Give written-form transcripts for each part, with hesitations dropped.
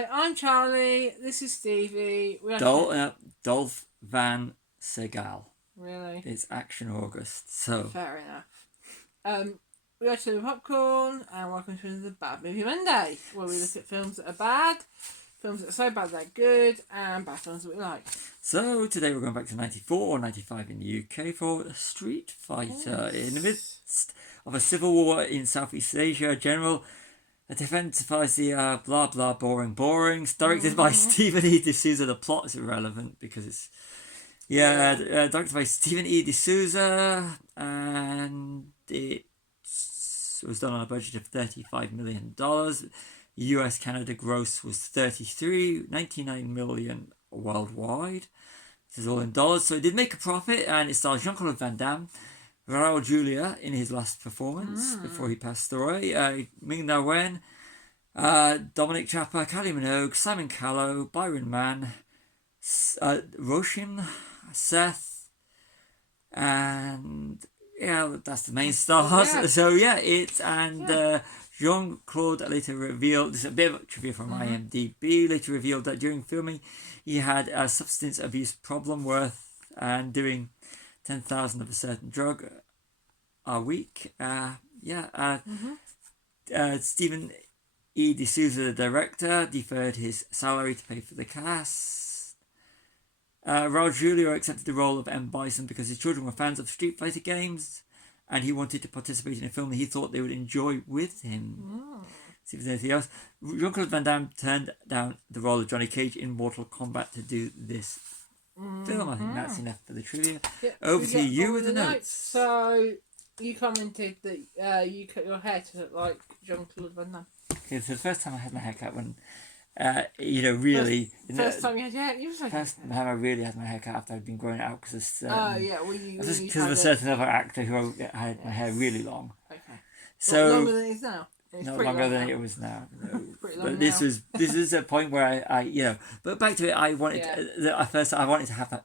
Hi, I'm Charlie. This is Stevie. Dolph Van Segal. Really? It's Action August. So fair enough. We are to the popcorn, and welcome to another Bad Movie Monday, where we look at films that are bad, films that are so bad they're good, and bad films that we like. So today we're going back to 94 or 95 in the UK for a Street Fighter. Yes. In the midst of a civil war in Southeast Asia, a general identifies the blah blah boring. Directed by Stephen E. D'Souza. The plot is irrelevant because it's directed by Stephen E. D'Souza, and it was done on a budget of $35 million. US Canada gross was $99 million worldwide. This is all in dollars, so it did make a profit, and it stars Jean-Claude Van Damme, Raul Julia in his last performance before he passed away, Ming-Na Wen, Dominic Chapa, Kylie Minogue, Simon Callow, Byron Mann, Roshin, Seth, and that's the main stars. Yeah. So Jean-Claude later revealed, this is a bit of trivia from IMDb, later revealed that during filming he had a substance abuse problem and doing 10,000 of a certain drug a week. Stephen E. D'Souza, the director, deferred his salary to pay for the cast. Raul Julia accepted the role of M. Bison because his children were fans of Street Fighter games, and he wanted to participate in a film that he thought they would enjoy with him. See if there's anything else. Jean-Claude Van Damme turned down the role of Johnny Cage in Mortal Kombat to do this film. I think that's enough for the trivia. Yep, Over to you with the notes. So, you commented that you cut your hair to look like Jean-Claude Van Damme. It's the first time I had my hair cut when, really... First time you had your hair? First time I really had my hair cut after I'd been growing it out because because of a certain other actor who had my hair really long. Okay. So longer than it is now? Not longer than it was now. No. But this is a point where I But back to it, I wanted I wanted to have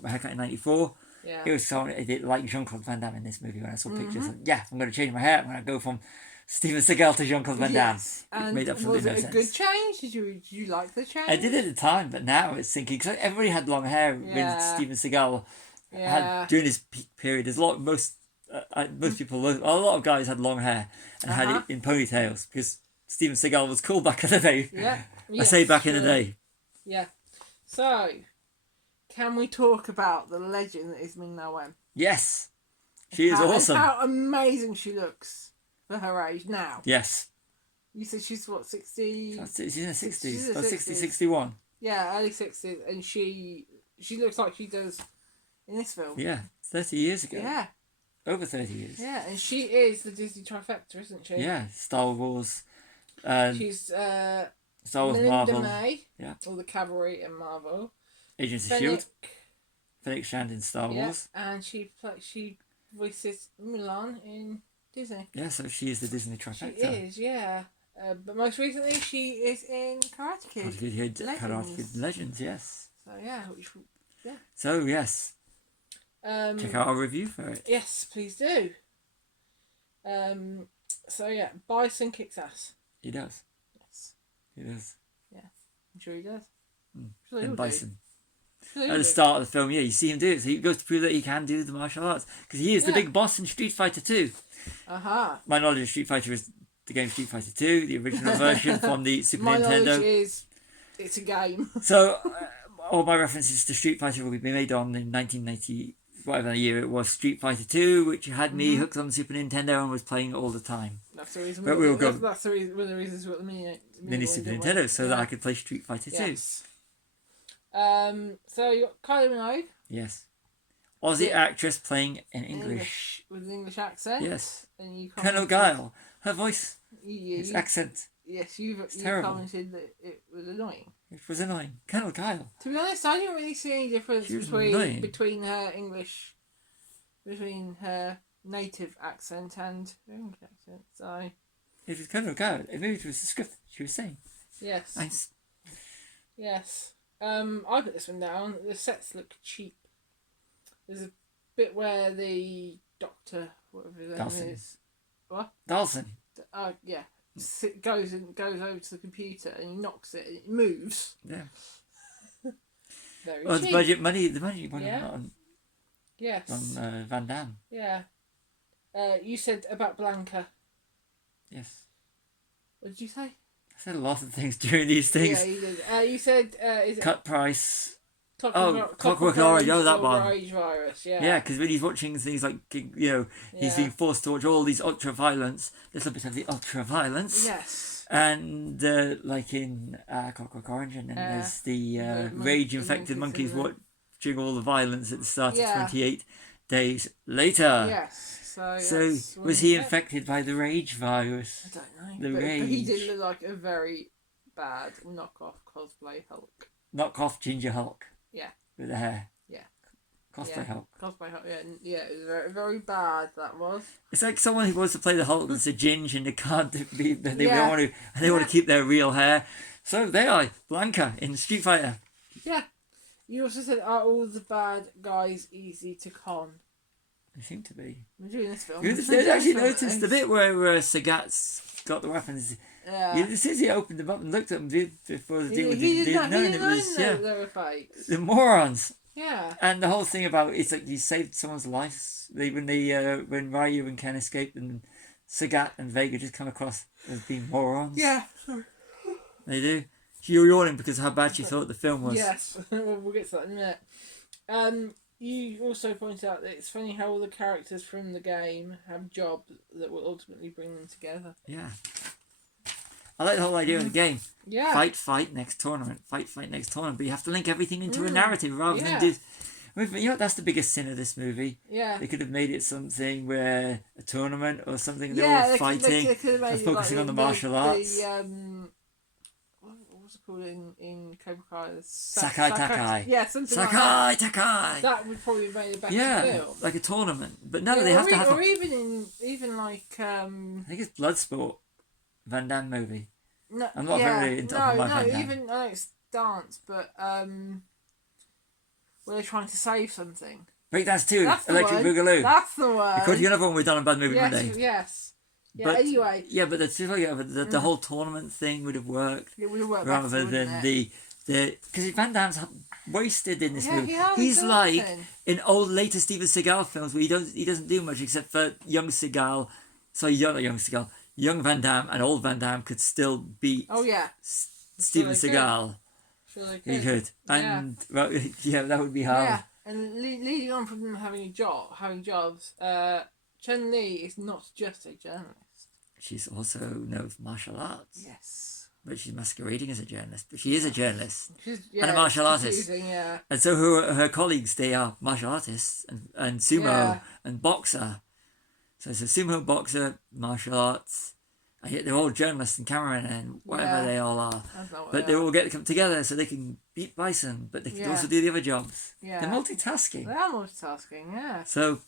my haircut in '94. Yeah. It was so I did like Jean-Claude Van Damme in this movie when I saw pictures. And, I'm going to change my hair. I'm going to go from Steven Seagal to Jean-Claude Van Damme. And made absolutely no sense. Was it a good change? Did you like the change? I did at the time, but now it's thinking because everybody had long hair when Steven Seagal had during his peak period. There's most people, a lot of guys had long hair and had it in ponytails because Steven Seagal was cool back in the day. Yeah. I say back in the day. Yeah. So, can we talk about the legend that is Ming-Na Wen? Yes. She is awesome. How amazing she looks for her age now. Yes. You said she's what, 60? She's in her 60s. She's in her 60, 60s. 61. Yeah, early 60s. And she looks like she does in this film. Yeah, 30 years ago. Yeah. Over 30 years. Yeah, and she is the Disney trifecta, isn't she? Yeah, Star Wars. She's Star Wars, Linda Marvel. May, yeah. All the Cavalry and Marvel. Agents of S.H.I.E.L.D. Fennec Shand in Star Wars. And she voices Mulan in Disney. Yeah, so she is the Disney trifecta. She is, yeah. But most recently, she is in Karate Kid. Karate Kid Legends, yes. So yeah, So yes. Check out our review for it. Yes, please do. Bison kicks ass. He does. Yes. He does. Yeah, I'm sure he does. And Bison. Sure At the start of the film, you see him do it. So he goes to prove that he can do the martial arts because he is the big boss in Street Fighter 2. My knowledge of Street Fighter is the game Street Fighter 2, the original version from the Super Nintendo. My knowledge is it's a game. So all my references to Street Fighter will be made on in 1990. Whatever year it was, Street Fighter 2, which had me hooked on the Super Nintendo and was playing all the time. That's the reason. But that's one of the reasons we got the mini Super Nintendo, so that I could play Street Fighter 2. Yes. So you got Kylie Minogue. Yes. Aussie actress playing in English. With an English accent. Yes. And you Colonel Guile. Her voice. His accent. Yes, you commented that it was annoying. It was annoying. Colonel Guile. To be honest, I didn't really see any difference between her native accent and her English accent. So it was Colonel Guile. Maybe it was the script she was saying. Yes. Nice. Yes. I put this one down. The sets look cheap. There's a bit where the doctor, whatever his name is, what? Dawson. Yeah. goes over to the computer and he knocks it and it moves. Yeah. Very Well, cheap. the budget money Yeah. on Yes. Van Damme. Yeah. You said about Blanca. Yes. What did you say? I said a lot of things during these things. Yeah, you did. You said is it Cut price. Clockwork Orange. Oh, that one. Rage Virus. Yeah. Yeah, because when he's watching things like, he's being forced to watch all these ultra-violence, little bit of the ultra-violence. Yes. And like in Clockwork Orange, and then there's the rage-infected monkeys watching all the violence at the start of 28 days later. Yes. So was he infected by the rage virus? I don't know. But he did look like a very bad knockoff cosplay Hulk. Knockoff Ginger Hulk. Yeah. With the hair. Yeah. Cosplay Hulk. Cosplay Hulk. Yeah. It was very, very bad. That was. It's like someone who wants to play the Hulk that's a ginger and they can't be. They want to keep their real hair. So they are Blanca in Street Fighter. Yeah. You also said, are all the bad guys easy to con? They seem to be. We're doing this film. You actually noticed the bit where Sagat's got the weapons. Yeah. As soon as he opened them up and looked at them before the deal with he didn't know they were fakes. the morons. Yeah. And the whole thing about it's like you saved someone's life when Ryu and Ken escaped and Sagat and Vega just come across as being morons. Yeah. Sorry. They do. You're yawning because of how bad you thought the film was. Yes. We'll get to that in a minute. You also point out that it's funny how all the characters from the game have jobs that will ultimately bring them together. Yeah. I like the whole idea of the game. Yeah. Fight, next tournament. Fight, next tournament. But you have to link everything into a narrative rather than do... I mean, that's the biggest sin of this movie. Yeah. They could have made it something where a tournament or something they're all fighting and focusing on the martial arts. What's it called in Cobra Kai? Sakai Takai. Yeah, something Sakai like that. Takai. That would probably have made a better film. Like a tournament. But no, they have to have... Or even like... I think it's Bloodsport. Van Damme movie. No, I'm not very into Van Damme. Even I know it's dance, but where they're trying to save something. Breakdance 2, Electric Boogaloo. That's the one. Because you another one we've done on Bad Movie Monday. Yes. Yeah, but, anyway. Yeah, but the whole tournament thing would have worked. It would have worked rather better, than the because Van Damme's wasted in this movie. He's like in old later Steven Seagal films where he doesn't do much except for young Seagal. Sorry, not young Seagal. Young Van Damme and old Van Damme could still beat Steven Seagal. Sure they could. He could. And that would be hard. Yeah, and leading on from them having jobs, Chun-Li is not just a journalist. She's also knows martial arts. Yes. But she's masquerading as a journalist. But she is a journalist. And a martial artist. Yeah. And so her colleagues, they are martial artists and sumo and boxer. So it's a sumo, boxer, martial arts. And yet they're all journalists and cameramen and whatever they all are. But they all get to come together so they can beat Bison, but they can also do the other jobs. Yeah. They're multitasking. They are multitasking, yeah. So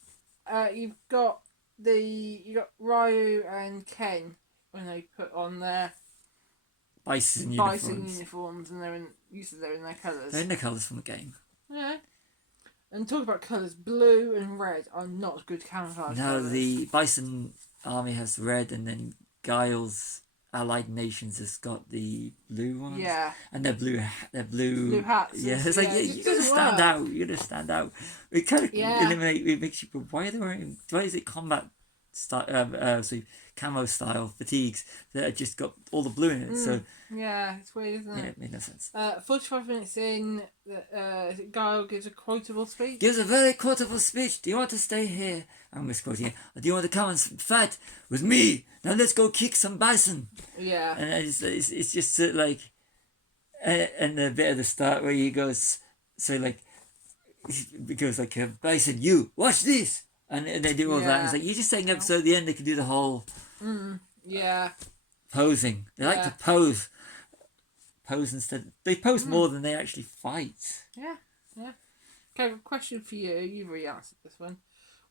you've got Ryu and Ken when they put on their Bison uniforms and they're in their colours. They're in the colours from the game. Yeah. And talk about colours, blue and red are not good camouflage colours. The Bison army has red and then Guile's allied nations has got the blue ones. Yeah. And they're blue hats. Yeah, it's like you gotta stand out. You gotta stand out. It kind of it makes you go, why is it combat style camo style fatigues that have just got all the blue in it? So yeah, it's weird, isn't it? Yeah, it made no sense. 45 minutes in, Guile gives a quotable speech. Gives a very quotable speech. Do you want to stay here? I'm misquoting it. Do you want to come and fight with me? Now let's go kick some bison. Yeah. And it's just like, and the bit at the start where he goes, bison, you watch this, and they do all that. And it's like you're just setting up so at the end they can do the whole. Posing. They like to pose. Pose instead. They pose more than they actually fight. Yeah. Okay, a question for you. You've already answered this one.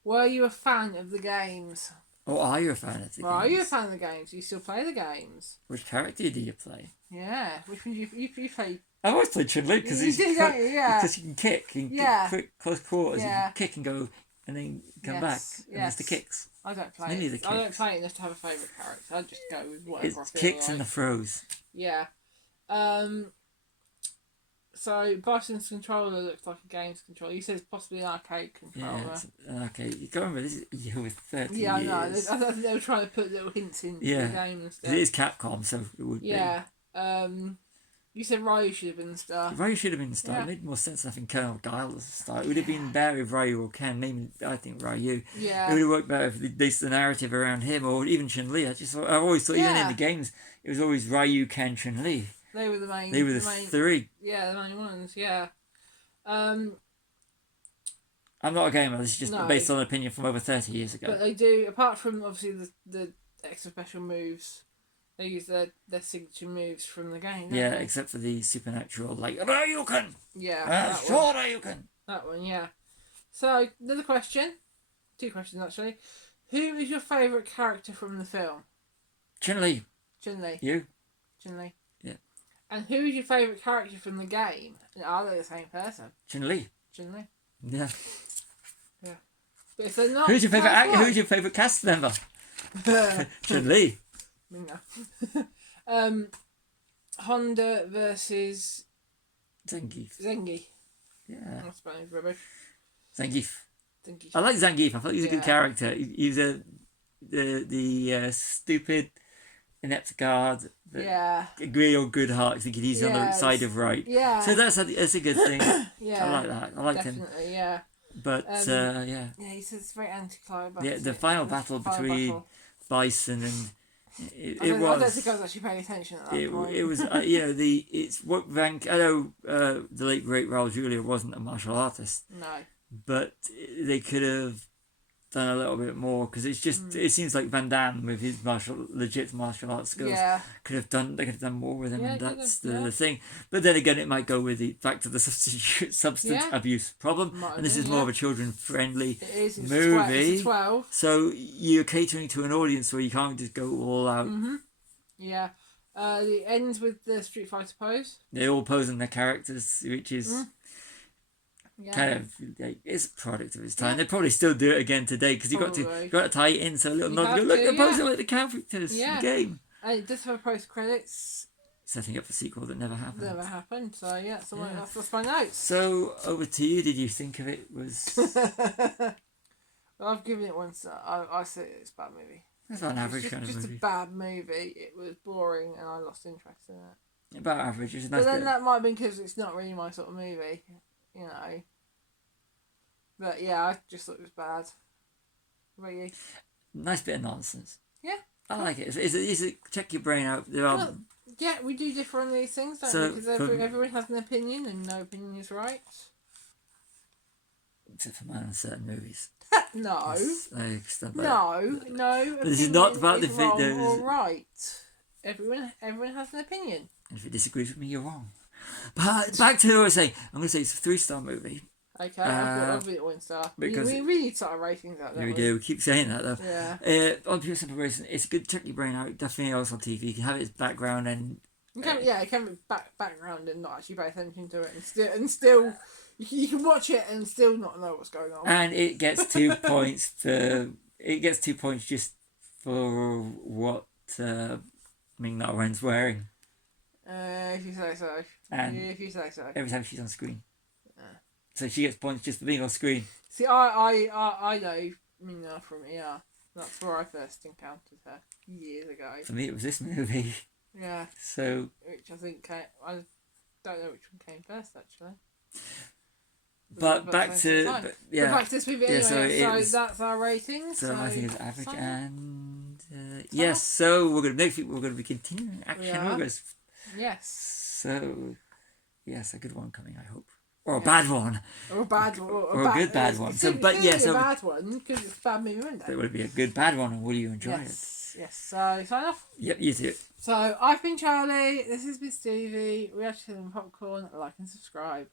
Were you a fan of the games? Or are you a fan of the games? Are you a fan of the games? Do you still play the games? Which character do you play? Yeah, which one do you play? I've always played Chun-Li because you can kick. You can get quick, close quarters. You can kick and go and then come back and there's the kicks. I don't play Mainly it. the kicks. I don't play it enough to have a favourite character. I just go with whatever It's I feel kicks like. and the throws. Yeah. So Bison's controller looks like a games controller. You said it's possibly an arcade controller. Yeah, it's an arcade. You can't remember, this is with 30 yeah, years. I know. I think they were trying to put little hints into the game and stuff. It is Capcom, so it would be. Yeah. You said Ryu should have been the star. Ryu should have been the star. It made more sense, I think, Colonel Guile was the star. It would have been better if Ryu or Ken. Maybe, I think, Ryu. Yeah. It would have worked better if they based the narrative around him, or even Chun-Li. I always thought, even in the games, it was always Ryu, Ken, Chun-Li. They were the main. They were the three. Yeah, the main ones. Yeah. I'm not a gamer. This is just based on an opinion from over 30 years ago. But they do, apart from obviously the extra special moves, they use their signature moves from the game. Don't they? Except for the supernatural, like Ryuken. Yeah. Ryuken. That one, yeah. So another question, 2 questions actually. Who is your favourite character from the film? Chun-Li. Chun-Li. You? Chun-Li. Yeah. And who is your favourite character from the game? Are they the same person? Chun-Li. Chun-Li. Yeah. Yeah. But if they're not, who's your favourite actor? Who's your favourite cast member? Chun-Li. No. Honda versus Zangief. Yeah. That's Spanish rubbish. Zangief. I like Zangief. I thought he was a good character. He was the stupid inept guard. Real good heart, thinking he's on the side of right. Yeah. So that's a good thing. Yeah. I like that. I liked him. Definitely, yeah. But yeah. Yeah, he says it's very anticlimactic. Yeah, the final battle between Bison and I don't think I was actually paying attention at that point. It was it's what rank. I know the late great Raul Julia wasn't a martial artist. No. But they could have done a little bit more, because it's just it seems like Van Damme with his legit martial arts skills they could have done more with him, and that's the thing. But then again, it might go with the back to the substance abuse problem, and this is more of a children friendly movie. It's 12. So you're catering to an audience where you can't just go all out. Yeah. It ends with the Street Fighter pose. They're all posing their characters, which is kind of it's a product of its time. They probably still do it again today, because you got to tie it in so a little nod. Look, they're posing like the characters in the game. And it does have a post credits. Setting up a sequel that never happened. So that's my notes. So over to you. Did you think of it was? Well, I've given it 1 star. I say it's a bad movie. It's an average kind of movie. Just a bad movie. It was boring, and I lost interest in it. About average. It's a nice but then bit. that might have been because it's not really my sort of movie, you know. But yeah, I just thought it was bad. What about you? Nice bit of nonsense. Yeah. I like it. It's a check your brain out. There are. Well, yeah, we do differ on these things, don't we? Because everyone has an opinion, and no opinion is right. Except for mine on certain movies. No. No. But this is not about the wrong or right. Everyone has an opinion. And if you disagree with me, you're wrong. But back to what I was saying. I'm going to say it's a 3-star movie. Okay, I'll give it 1 star. Because we really need to start ratings out there. We do. We keep saying that though. Yeah. On pure simple reason, it's a good check your brain out. Definitely also on TV. You can have it as background and. It can be background and not actually pay attention to it, and still you can watch it and still not know what's going on. And it gets 2 points for. It gets 2 points just for what Ming-Na Wen's wearing. If you say so. And if you say so. Every time she's on screen. So she gets points just for being on screen. See, I know Ming-Na from ER. That's where I first encountered her years ago. For me, it was this movie. Yeah. So. Which I think I don't know which one came first actually. But back to back to this movie anyway. So that's our ratings. So I think it's average and yes. So next week we're going to be continuing action movies. Yes. So yes, a good one coming, I hope. Or a bad one. Or a bad one. Or a good bad one. So, but yes, a bad one because it's a bad movie, isn't it? It would be a good bad one, and will you enjoy it? Yes. So sign off. Yep, you too. So I've been Charlie. This has been Stevie. We are chilling popcorn. Like and subscribe.